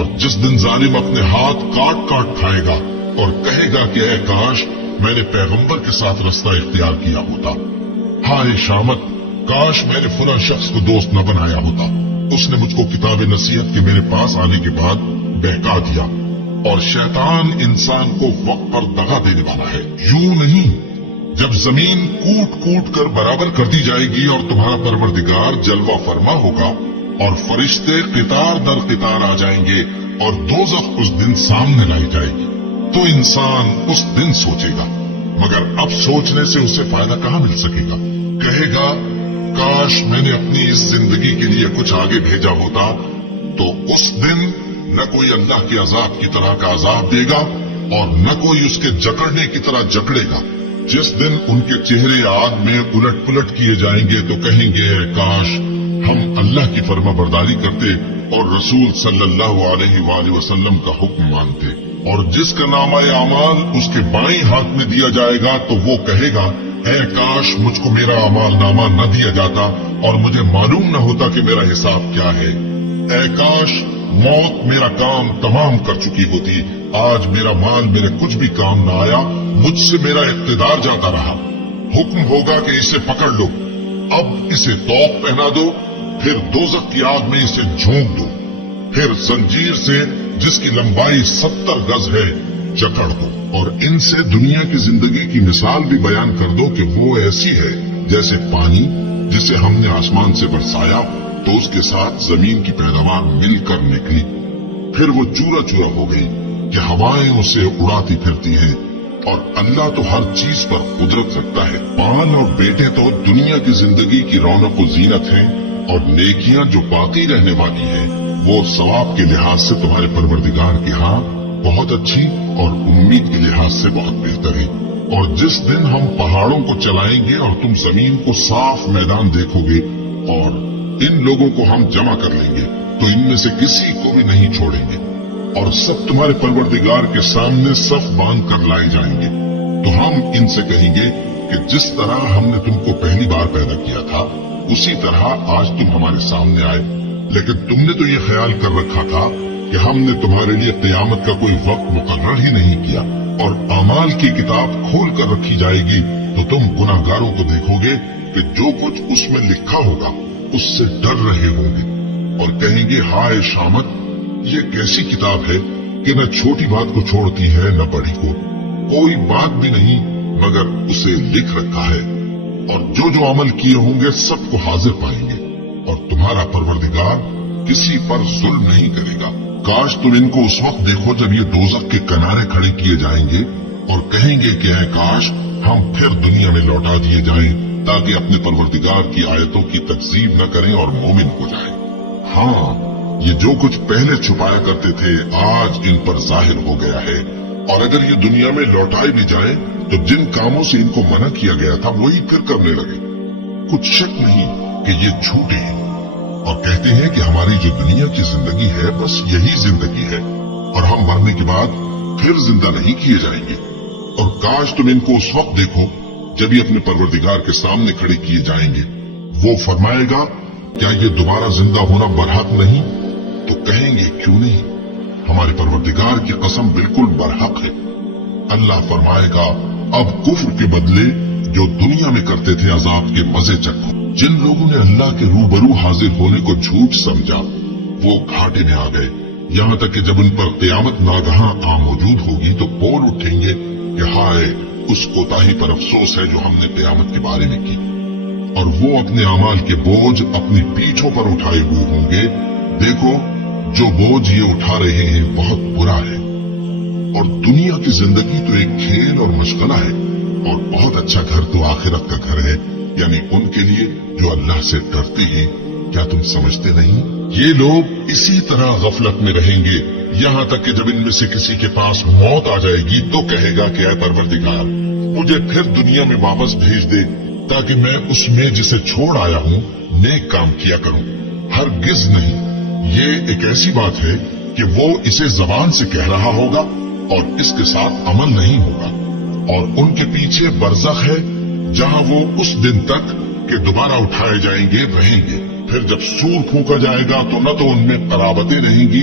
اور جس دن ظالم اپنے ہاتھ کاٹ کاٹ کھائے گا اور کہے گا کہ اے کاش میں نے پیغمبر کے ساتھ رستہ اختیار کیا ہوتا، ہائے شامت کاش میں نے فلاں شخص کو دوست نہ بنایا ہوتا، اس نے مجھ کو کتاب نصیحت کے میرے پاس آنے کے بعد بہکا دیا۔ اور شیطان انسان کو وقت پر دغا دینے والا ہے۔ یوں نہیں، جب زمین کوٹ کوٹ کر برابر کر دی جائے گی اور تمہارا پروردگار جلوہ فرما ہوگا اور فرشتے قطار در قطار آ جائیں گے اور دوزخ اس دن سامنے لائی جائے گی، تو انسان اس دن سوچے گا، مگر اب سوچنے سے اسے فائدہ کہاں مل سکے گا؟ کہے گا کاش میں نے اپنی اس زندگی کے لیے کچھ آگے بھیجا ہوتا۔ تو اس دن نہ کوئی اللہ کے عذاب کی طرح کا عذاب دے گا اور نہ کوئی اس کے جکڑنے کی طرح جکڑے گا۔ جس دن ان کے چہرے آگ میں الٹ پلٹ کیے جائیں گے تو کہیں گے اے کاش ہم اللہ کی فرما برداری کرتے اور رسول صلی اللہ علیہ وآلہ وسلم کا حکم مانتے۔ اور جس کا نامہ اعمال اس کے بائیں ہاتھ میں دیا جائے گا تو وہ کہے گا اے کاش مجھ کو میرا اعمال نامہ نہ دیا جاتا اور مجھے معلوم نہ ہوتا کہ میرا حساب کیا ہے۔ اے کاش موت میرا کام تمام کر چکی ہوتی، آج میرا مال میرے کچھ بھی کام نہ آیا، مجھ سے میرا اقتدار جاتا رہا۔ حکم ہوگا کہ اسے پکڑ لو، اب اسے توق پہنا دو، پھر دوزخ کی آگ میں اسے جھونک دو، پھر زنجیر سے جس کی لمبائی 70 گز ہے جکڑ دو، اور ان سے دنیا کی زندگی کی مثال بھی بیان کر دو کہ وہ ایسی ہے جیسے پانی جسے ہم نے آسمان سے برسایا تو اس کے ساتھ زمین کی پیداوار مل کر نکلی، پھر وہ چورا چورا ہو گئی کہ ہوائیں اسے اڑاتی پھرتی ہیں۔ اور اللہ تو ہر چیز پر قدرت رکھتا ہے۔ پان اور بیٹے تو دنیا کی زندگی کی رونق و زینت ہیں، اور نیکیاں جو باقی رہنے والی ہیں وہ ثواب کے لحاظ سے تمہارے پروردگار کے ہاں بہت اچھی اور امید کے لحاظ سے بہت بہتر ہے۔ اور جس دن ہم پہاڑوں کو چلائیں گے اور تم زمین کو صاف میدان دیکھو گے اور ان لوگوں کو ہم جمع کر لیں گے تو ان میں سے کسی کو بھی نہیں چھوڑیں گے، اور سب تمہارے پروردگار کے سامنے صف باندھ کر لائے جائیں گے۔ تو ہم ان سے کہیں گے کہ جس طرح ہم نے تم کو پہلی بار پیدا کیا تھا اسی طرح آج تم ہمارے سامنے آئے، لیکن تم نے تو یہ خیال کر رکھا تھا کہ ہم نے تمہارے لیے قیامت کا کوئی وقت مقرر ہی نہیں کیا، اور اعمال کی کتاب کھول کر رکھی جائے گی تو تم گناہگاروں کو دیکھو گے کہ جو کچھ اس میں لکھا ہوگا اس سے ڈر رہے ہوں گے اور کہیں گے ہائے شامت یہ کیسی کتاب ہے کہ نہ چھوٹی بات کو چھوڑتی ہے نہ بڑی کو، کوئی بات بھی نہیں مگر اسے لکھ رکھا ہے، اور جو عمل کیے ہوں گے سب کو حاضر پائیں گے، اور تمہارا پروردگار کسی پر ظلم نہیں کرے گا۔ کاش تم ان کو اس وقت دیکھو جب یہ دوزخ کے کنارے کھڑے کیے جائیں گے اور کہیں گے کہ اے کاش ہم پھر دنیا میں لوٹا دیے جائیں تاکہ اپنے پروردگار کی آیتوں کی تکذیب نہ کریں اور مومن ہو جائیں۔ ہاں یہ جو کچھ پہلے چھپایا کرتے تھے آج ان پر ظاہر ہو گیا ہے، اور اگر یہ دنیا میں لوٹائے بھی جائیں تو جن کاموں سے ان کو منع کیا گیا تھا وہی پھر کرنے لگے۔ کچھ شک نہیں کہ یہ جھوٹے ہیں اور کہتے ہیں کہ ہماری جو دنیا کی زندگی ہے بس یہی زندگی ہے اور ہم مرنے کے بعد پھر زندہ نہیں کیے جائیں گے۔ اور کاش تم ان کو اس وقت دیکھو جب یہ اپنے پروردگار کے سامنے کھڑے کیے جائیں گے، وہ فرمائے گا کیا یہ دوبارہ زندہ ہونا برحق نہیں؟ تو کہیں گے کیوں نہیں، ہمارے پروردگار کی قسم بالکل برحق ہے۔ اللہ فرمائے گا اب کفر کے بدلے جو دنیا میں کرتے تھے عذاب کے مزے چکھو۔ جن لوگوں نے اللہ کے روبرو حاضر ہونے کو جھوٹ سمجھا وہ گھاٹے میں آ گئے، یہاں تک کہ جب ان پر قیامت ناگہاں آ موجود ہوگی تو بول اٹھیں گے کہ ہائے اس کوتاہی پر افسوس ہے جو ہم نے قیامت کے بارے میں کی، اور وہ اپنے اعمال کے بوجھ اپنی پیٹھوں پر اٹھائے ہوئے ہوں گے۔ دیکھو جو بوجھ یہ اٹھا رہے ہیں بہت برا ہے، اور دنیا کی زندگی تو ایک کھیل اور مشغلہ ہے، اور بہت اچھا گھر تو آخرت کا گھر ہے، یعنی ان کے لیے جو اللہ سے ڈرتے ہیں۔ کیا تم سمجھتے نہیں؟ یہ لوگ اسی طرح غفلت میں رہیں گے یہاں تک کہ جب ان میں سے کسی کے پاس موت آ جائے گی تو کہے گا کہ اے پروردگار مجھے پھر دنیا میں واپس بھیج دے تاکہ میں اس میں جسے چھوڑ آیا ہوں نیک کام کیا کروں۔ ہرگز نہیں، یہ ایک ایسی بات ہے کہ وہ اسے زبان سے کہہ رہا ہوگا اور اس کے ساتھ عمل نہیں ہوگا، اور ان کے پیچھے برزخ ہے جہاں وہ اس دن تک کہ دوبارہ اٹھائے جائیں گے رہیں گے۔ پھر جب سور پھونکا جائے گا تو نہ تو ان میں قرابتیں رہیں گی